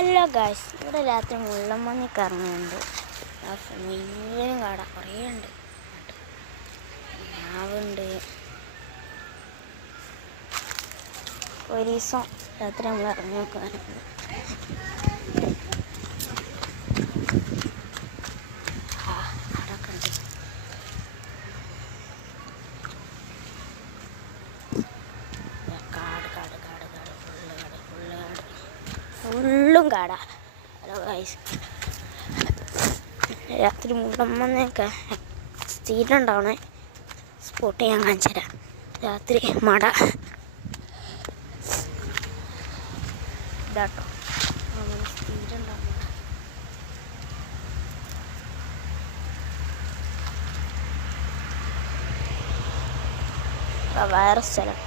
Hello guys, ഇവിടെ രാത്രി മുള്ളമ്മന്നിക്ക് ഇറങ്ങുന്നുണ്ട്. മുഴുവനും കാട കുറേ ഉണ്ട്. മാവുണ്ട്. ഒരു ദിവസം രാത്രി നമ്മൾ ഇറങ്ങി നോക്കാനുണ്ട്. ഫുള്ളും കാട. ഹലോ ഗൈസ്, രാത്രി മുള്ളമ്മന്നൊക്കെ സ്ഥിരം ഉണ്ടാവണേ സ്പോട്ട് ഞാൻ കാണിച്ചു തരാം. രാത്രി മട ഇതാട്ടോ, അങ്ങനെ സ്ഥിരം ഉണ്ടാവണ വേറെ സ്ഥലം.